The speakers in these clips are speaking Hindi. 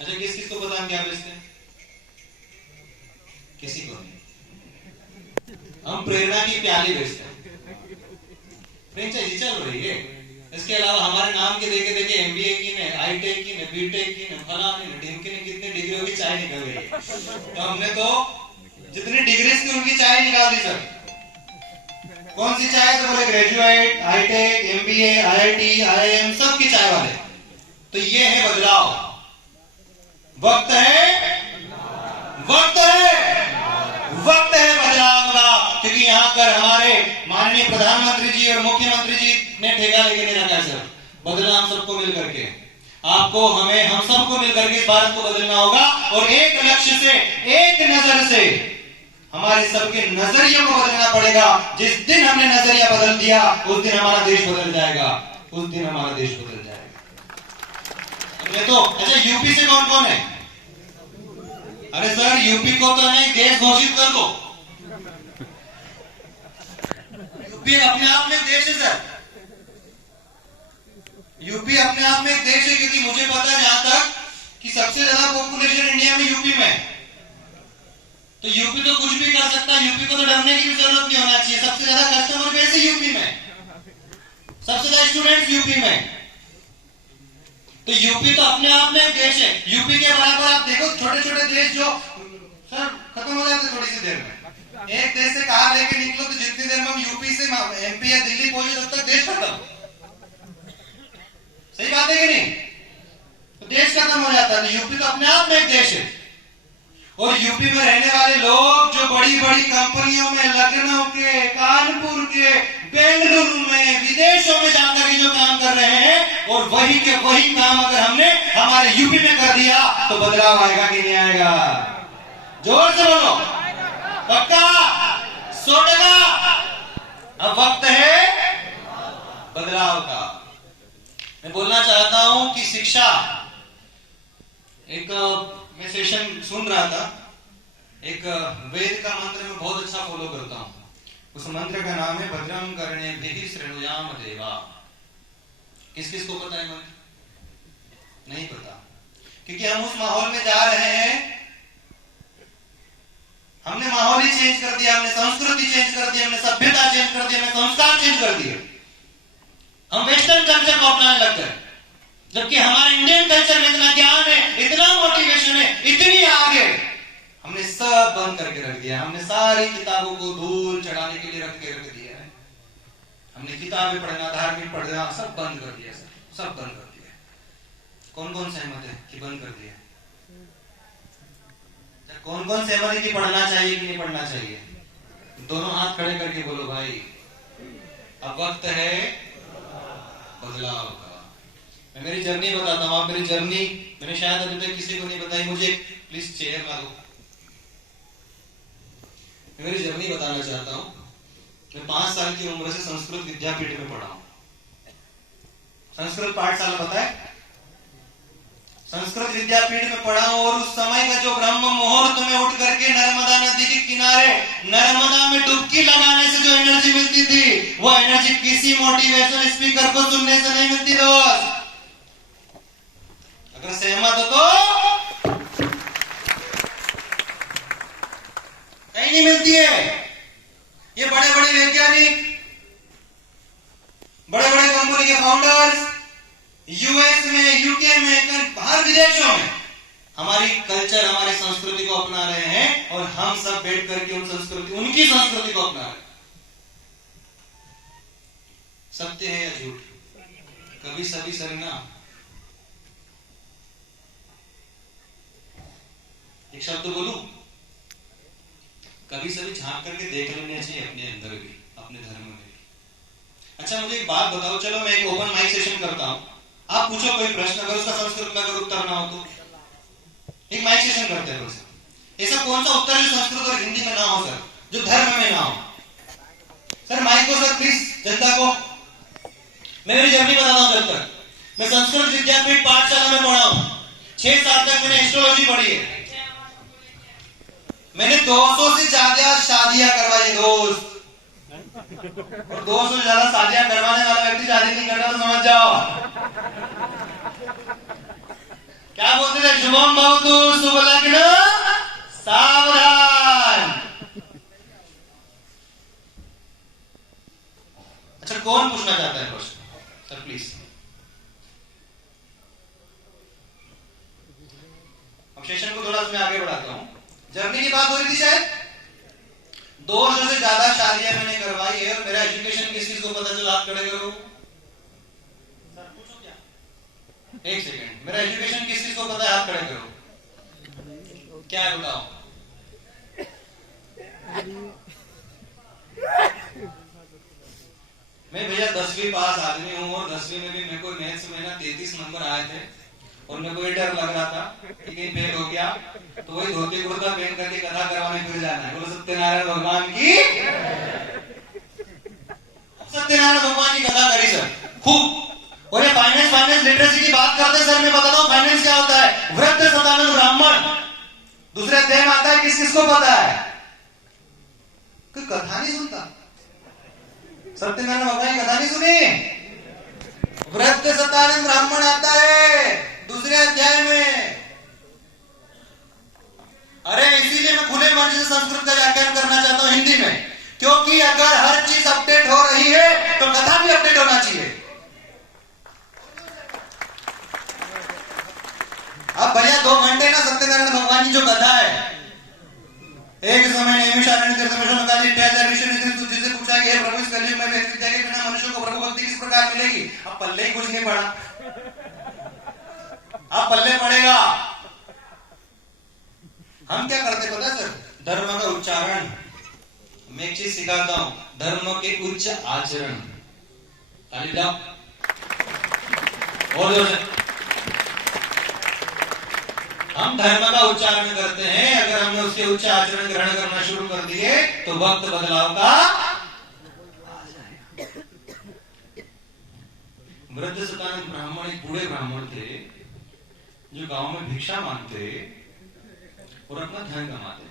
अच्छा, किस किस को पता हम क्या बेचते हैं? किसी को नहीं। हम प्रेरणा की प्याली बेचते हैं। फ्रेंचाइजी चल रही है। इसके अलावा हमारे नाम के देखे देखे एमबीए की ने, आईटेक की ने, बीटेक की ने, फलाने ने, ढिमके ने, कितने डिग्रियों की चाय निकल गई है। तो हमने तो जितनी डिग्रीज थी उनकी चाय निकाल दी सर। कौन सी चाय? तो बोले graduate, hi-tech, MBA, IIT, IIM, सबकी चाय वाले। तो ये है बदलाव। वक्त है, वक्त है, वक्त है बदलाव का। क्योंकि यहाँ पर हमारे माननीय प्रधानमंत्री जी और मुख्यमंत्री जी ने ठेका लेके नहीं रखा है सर। बदलना हम सबको मिलकर के, आपको, हमें, हम सबको मिलकर के भारत को बदलना होगा। और एक लक्ष्य से, एक नजर से हमारे सबके नजरियों को बदलना पड़ेगा। जिस दिन हमने नजरिया बदल दिया उस दिन हमारा देश बदल जाएगा, उस दिन हमारा देश बदल जाएगा। तो अच्छा, यूपी से कौन कौन है? अरे सर, यूपी को तो नहीं देश घोषित कर दो। यूपी अपने आप में देश है सर। यूपी अपने आप में एक देश है, क्योंकि मुझे पता है जहां तक कि सबसे ज्यादा पॉपुलेशन इंडिया में यूपी में है। तो यूपी तो कुछ भी कर सकता है। यूपी को तो डरने की भी जरूरत नहीं होना चाहिए। सबसे ज्यादा कस्टमर बेस है यूपी में, सबसे ज्यादा स्टूडेंट्स यूपी में। तो यूपी तो अपने आप में एक देश है। यूपी के बराबर आप देखो छोटे छोटे देश जो सर खत्म हो जाते थोड़ी सी देर में। एक देश से कार लेके निकलो तो जितनी देर में हम यूपी से एमपी या दिल्ली पहुंचे तब तक देश खत्म। सही बात है कि नहीं? तो देश खत्म हो जाता है। तो यूपी तो अपने आप में एक देश है। और यूपी में रहने वाले लोग जो बड़ी बड़ी कंपनियों में, लखनऊ के, कानपुर के, बेंगलुरु में, विदेशों में जाकर जो काम कर रहे हैं, और वही के वही काम अगर हमने हमारे यूपी में कर दिया तो बदलाव आएगा कि नहीं आएगा? जोर से बोलो। पक्का? 100%? अब वक्त है बदलाव का। मैं बोलना चाहता हूं कि शिक्षा, एक मैं सेशन सुन रहा था, एक वेद का मंत्र मैं बहुत अच्छा फॉलो करता हूं। उस मंत्र का नाम है भद्रं कर्णेभिः शृणुयाम देवा। किस किस को पता है मंत्र? नहीं पता, क्योंकि हम उस माहौल में जा रहे हैं। हमने माहौल ही चेंज कर दिया, हमने संस्कृति चेंज कर दी, हमने सभ्यता चेंज कर दी, हमने संस्कार चेंज कर दिए। हम वेस्टर्न कल्चर को अपनाने लग गए, जबकि हमारे इंडियन कल्चर में इतना ज्ञान है, इतना मोटिवेशन है, इतनी आगे। हमने सब बंद करके रख दिया। हमने सारी किताबों को धूल चढ़ाने के लिए रख दिया है। हमने किताबें पढ़ना, धार्मिक पढ़ना सब बंद कर दिया सर, सब बंद कर दिया। कौन कौन सहमत है कि बंद कर दिया? कौन कौन सहमत है कि पढ़ना चाहिए कि नहीं पढ़ना चाहिए? दोनों हाथ खड़े करके बोलो भाई, अब वक्त है बदलाव का। मैं मेरी जर्नी बताता हूँ। आप मेरी जर्नी मैंने शायद अभी तक किसी को नहीं बताई। मुझे प्लीज चेयर ला दो। मैं मेरी जर्नी बताना चाहता हूँ। मैं 5 साल की उम्र से संस्कृत विद्यापीठ में पढ़ा हूँ। संस्कृत पाठशाला पता है? संस्कृत विद्यापीठ में पढ़ा हूँ। और उस समय का जो ब्रह्म मुहूर्त में उठ करके नर्मदा नदी के किनारे नर्मदा में डुबकी लगाने से जो एनर्जी मिलती थी, वो एनर्जी किसी मोटिवेशनल स्पीकर को सुनने से नहीं मिलती दोस्त। अगर सहमत हो तो कहीं नहीं मिलती है। ये बड़े बड़े वैज्ञानिक, बड़े बड़े कंपनी के फाउंडर्स यूएस में, यूके में, हर विदेशों में हमारी कल्चर, हमारी संस्कृति को अपना रहे हैं। और हम सब बैठ करके उनकी संस्कृति को अपना रहे हैं। सत्य है या झूठ? कभी सभी सरना। एक शब्द बोलूं, कभी सभी झांक करके देख लेना चाहिए अपने अंदर भी, अपने धर्म में भी। अच्छा, मुझे एक बात बताओ। चलो मैं एक ओपन माइक सेशन करता हूं, आप पूछो कोई प्रश्न, अगर उसका संस्कृत में अगर उत्तर ना हो तो एक माइक सेशन करते हैं। ऐसा कौन सा उत्तर जो संस्कृत और हिंदी में ना हो सर, जो धर्म में ना हो? सर माइक को सर प्लीज, जनता को। मैं मेरी जर्नी बताता हूं। जब तक मैं संस्कृत विद्यापीठ पाठशाला में पढ़ा हूं, 6 साल तक मैंने एस्ट्रोलॉजी पढ़ी है। मैंने 200 से ज्यादा शादियां करवाई दोस्त। और 200 से ज्यादा शादियां करवाने वाला व्यक्ति शादी नहीं करता तो समझ जाओ क्या बोलते थे? शुभम भवतु, शुभ लग्न सावधान। अच्छा, कौन पूछना चाहता है प्रश्न? Sir please. अब सेशन को थोड़ा मैं आगे बढ़ाता हूं। जर्नी की बात हो रही थी शायद। 200 से ज्यादा शादियां मैंने करवाई है और मेरा एजुकेशन किस चीज को पता चला? आप खड़े करो सर, पूछो क्या? एक सेकंड, मेरा एजुकेशन किस चीज को पता है? आप खड़े करो, क्या है बताओ? मैं भैया 10वीं पास आदमी हूं और 10वीं में भी मेरे को मैथ्स में ना 33 नंबर आए थे और मेरे को ये डर लग रहा था कि कहीं फेल हो गया तो वही धोती कुर्ता पहन करके कथा करवाने फिर जाना है। बोलो सत्यनारायण भगवान की। सत्यनारायण भगवान की कथा करी सर खूब। और ये फाइनेंस लिटरेसी की बात करते सर, मैं बताता हूं फाइनेंस क्या होता है। वृद्ध सतानंद ब्राह्मण दूसरे अध्याय में आता है। किस किसको पता है? कोई कथा नहीं सुनता? सत्यनारायण भगवान की कथा नहीं सुनी? वृद्ध सतानंद ब्राह्मण आता है दूसरे अध्याय में। अरे इसीलिए मैं खुले मन से संस्कृत का व्याख्यान करना चाहता हूं हिंदी में, क्योंकि अगर हर चीज अपडेट हो रही है तो कथा भी अपडेट होना चाहिए। अब भैया 2 घंटे ना सत्यनारायण भगवान की जो कथा है, एक समय नैमिषारण्य तीर्थमेश्वर नंदा जी इत्यादि ऋषि ने तुझसे पूछा कि हे प्रभु, इस कलयुग में व्यक्ति के बिना मनुष्य को प्रभु भक्ति किस प्रकार मिलेगी? अब पल्ले ही कुछ नहीं पड़ा। अब पल्ले पड़ेगा। हम क्या करते पता सर? धर्म का उच्चारण। मैं एक चीज सिखाता हूं, धर्म के उच्च आचरण। ताली बजाओ और जोर से। हम धर्म का उच्चारण करते हैं, अगर हमने उसके उच्च आचरण ग्रहण करना शुरू कर दिए तो वक्त बदलाव का आ जाएगा। वृद्ध सतानंद ब्राह्मण एक बूढ़े ब्राह्मण थे जो गांव में भिक्षा मांगते और अपना धन कमाते।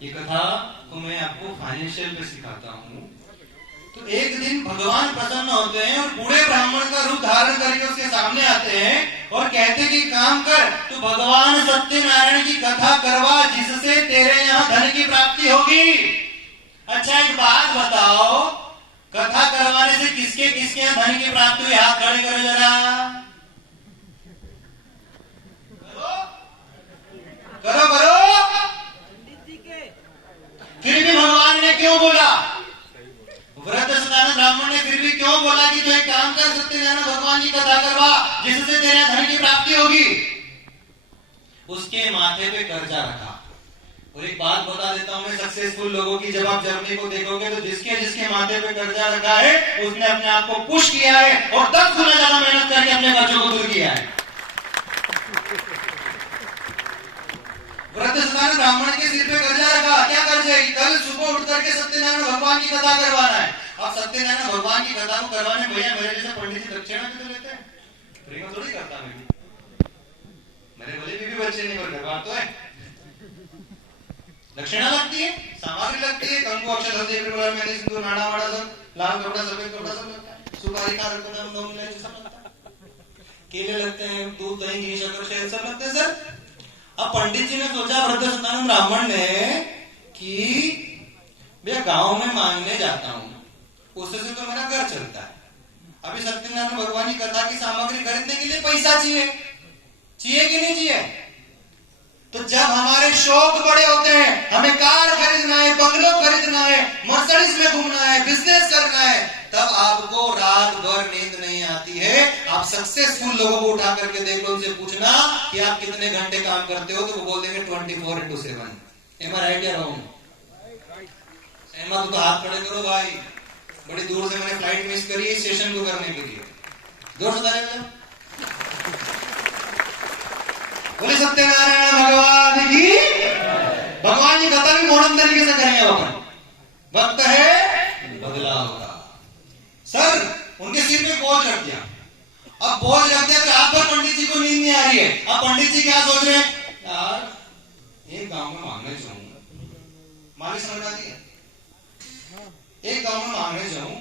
ये कथा को मैं आपको फाइनेंशियल पे सिखाता हूं। तो एक दिन भगवान प्रसन्न होते हैं और बूढ़े ब्राह्मण का रूप धारण करके उसके सामने आते हैं और कहते कि काम कर, तू भगवान सत्यनारायण की कथा करवा जिससे तेरे यहाँ धन की प्राप्ति होगी। अच्छा एक बात बताओ, कथा करवाने से किसके किसके यहाँ धन की प्राप्ति हुई? हाथ खड़े करो जरा। करो करो। फिर भी भगवान ने क्यों बोला? वृद्ध सतानंद ब्राह्मण ने फिर भी क्यों बोला कि तू एक काम कर, सत्यनारायण भगवान की कथा करवा जिससे तेरे धन की प्राप्ति होगी? उसके माथे पे कर्जा रखा। और एक बात बता देता हूं मैं सक्सेसफुल लोगों की, जब आप जर्नी को देखोगे तो जिसके जिसके माथे पे कर्जा रखा है उसने अपने आप को पुश किया है और 10 गुना ज्यादा मेहनत करके अपने कर्जों को दूर किया है। वृद्ध सतानंद ब्राह्मण के सिर पे कर्जा रखा। क्या कर्जा है? कल सुबह उठ करके सत्यनारायण भगवान की कथा करवाना है। अब सत्यनारायण भगवान की कथा को करवाने भैया मेरे जैसे पंडित जी दक्षिणा भी तो लेते हैं। फ्री में थोड़ी करता मैं भी। मेरे भले भी बच्चे नहीं करते, बात तो है। दक्षिणा लगती है, सामग्री लगती है, कंकु अक्षत हल्दी गुलाल मेहंदी सिंदूर नाड़ा वाड़ा सब, लाल कपड़ा सफेद कपड़ा सब लगता है, सुपारी का रखना सब लगता है, केले लगते हैं, दूध दही घी शक्कर शहद सब लगते हैं सर। अब पंडित जी ने सोचा वृद्ध सतानंद ब्राह्मण ने कि भैया गांव में मांगने जाता हूं, उससे तो मेरा घर चलता है। अभी सत्यनारायण भगवान की कथा की सामग्री खरीदने के लिए पैसा चाहिए, चाहिए कि नहीं चाहिए? तो जब हमारे शौक बड़े होते हैं, हमें कार खरीदना है, बंगलो खरीदना है, मर्सिडीज में घूमना है, बिजनेस करना है, तब आपको रात भर नींद नहीं आती है। आप सक्सेसफुल लोगों को उठा करके देखो, उनसे पूछना कि आप कितने घंटे काम करते हो, तो वो बोल देंगे 24/7। एम आई राइट या रॉन्ग? तो हाथ खड़े करो भाई। बड़ी दूर से मैंने फ्लाइट मिस करी है स्टेशन को करने के लिए। जोर से तालियां। बोले सत्यनारायण भगवान की। भगवान की कथा भी मॉडर्न तरीके से करेंगे अपन। वक्त है बदलाव का। सर उनके सिर में बोझ रख दिया। अब बोझ रख दिया तो रात भर पंडित जी को नींद नहीं आ रही है। अब पंडित जी क्या सोच रहे हैं? यार एक गांव में मांगने जाऊं, मालिक समझ आती है, एक गांव में मांगने जाऊं